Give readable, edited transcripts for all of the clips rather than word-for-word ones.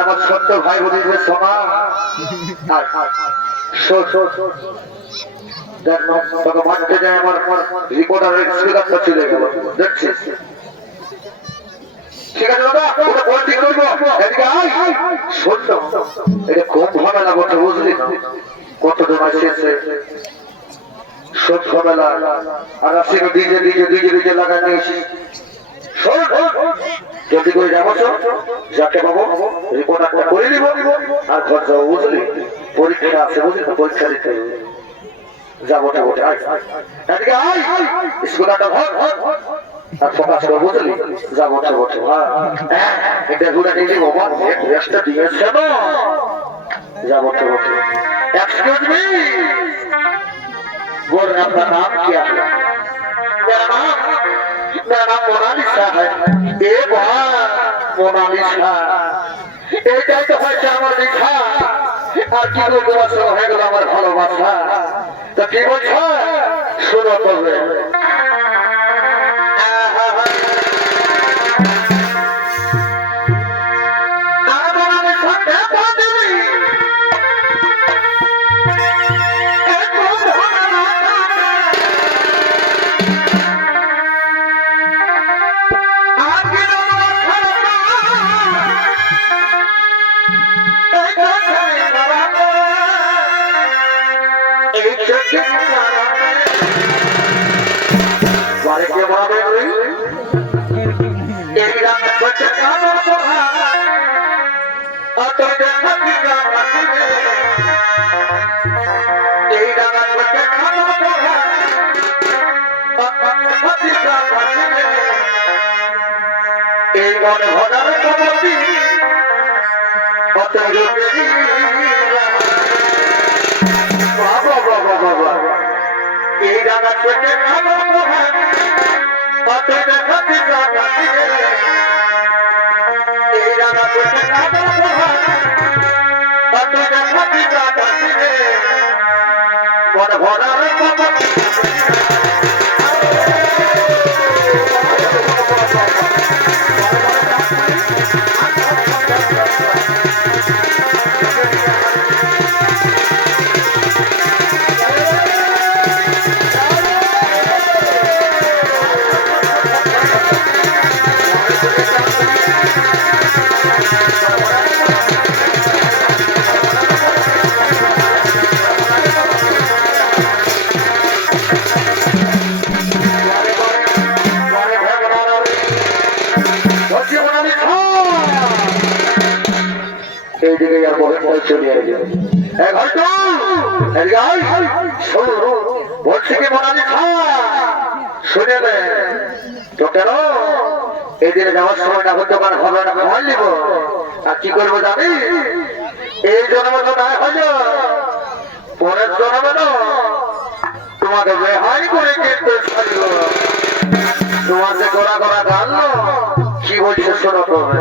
আমার ছোট্ট ভাই বোনদের সোনা মানতে যায় আমার রিপোর্টার এক্সপিরিয়েন্স চলে গেল দেখছিস ঠিক আছে দাদা ওটা কোয়ালিটি করবো এদিকে আয় শোন এটা খুব ঝামেলা করতে বুঝলি না কতজন আসছে সব ঝামেলা আর আসলে ডিজে ডিজে ডিজে ডিজে লাগা নিয়েছি জলদি করে যাবো যাকে পাবো রিপোর্টারটা করে নিব আর ঘর যাবো বুঝলি পরীক্ষা আছে বুঝলি না পরীক্ষা দিতে যাবো যাবো এদিকে আয় স্কুলটা ঘর আর ফোকাস করে বুঝলি যাবো যাবো হ্যাঁ এটা ঘুরে নিয়ে দিব রেস্টটা দিয়েছে না যাবো যাবো एक्सक्यूज मी बोल रहे आपका नाम क्या है मेरा नाम मोनालिसा है ए बात मोनालिसा এটাই তো হচ্ছে আমার লেখা আর কি বলবো আসলে হয়ে গেল আমার ভালোবাসা তো কি বলছো শুরু করবে এই মনে ভরার কবি বাবা বাবা বাবা এই রাঙা থেকে কালো কত দেখাচ্ছি এই রাঙা থেকে কালো কত দেখাচ্ছি মনে ভরার কবি এইদিকে আর বলে পরে চলে আসবে বলছি কি মোনালিসা শুনে নে তো কেন এইদিকে যাওয়ার সময় না দোকান হবে না খাওয়াই নিব আর কি করবো জানি এই জন্ম তো না হলো পরের জন্মে না তোমাকে রেহাই করে কিনতে ছাড়ল তোমার যে গোড়া গোড়া গান কি বলছে শোনো করবে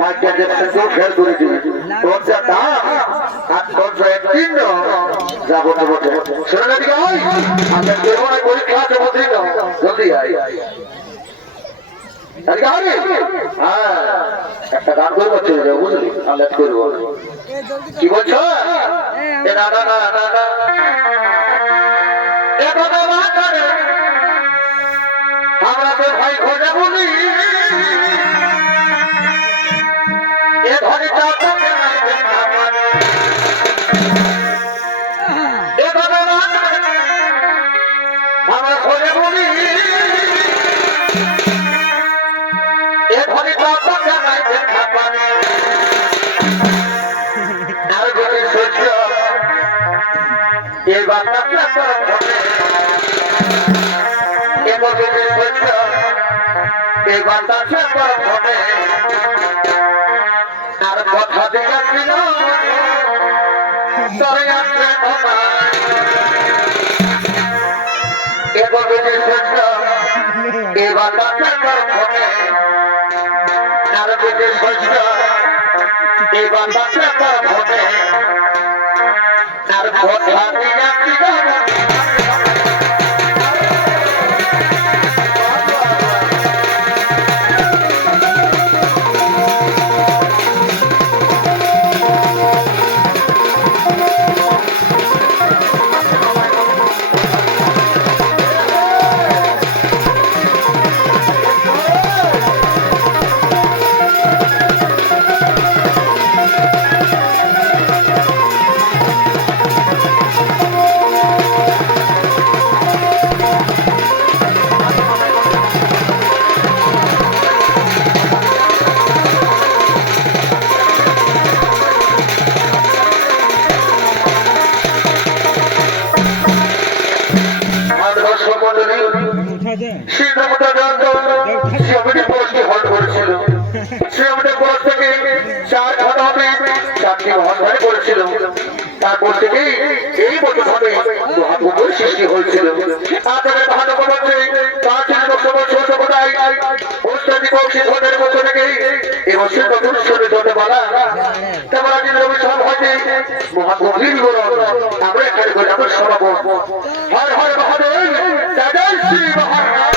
মাইকেল জ্যাকসনকেও ফেল করে দিবি তোর যা দাম আর তোর যা একদিন যাবো তো বটে শোনো না দিকে আমরা দেবো না পরীক্ষা আছে বুঝলি না জলদি আয় হ্যাঁ একটা গান করবো চলে যাবো বুঝলি আল্লাহ করবো কি বলছো না না না না না আমরা তো ভাই খোঁজে বলি এ ধরে আমরা খোঁজে বলি এ ধরে আর যদি সহ্য এই বার্তা এই বার্তা হবে আর কথা দিয়েছিল তবে আসবে এভাবে যে সহ্য এই বার্তা হবে আর যদি সহ্য এই বার্তা হবে আর কথা দিয়েছিল তারপর থেকে এই বছর হবে মহাপুরের সৃষ্টি হয়েছিল আপনাদের ভারতবর্ষে প্রাচীন সম্প্রদায় অষ্টাধিপক্ষের মধ্য থেকে এবছর নতুন ষড়যন্ত্র বলা তেমন আজ রবিশাল হয়নি মহাপুরের বিবরণ আমরা এখানে করে আমরা সমাপন হর হর মহাদেব জয় শ্রী মহারাজ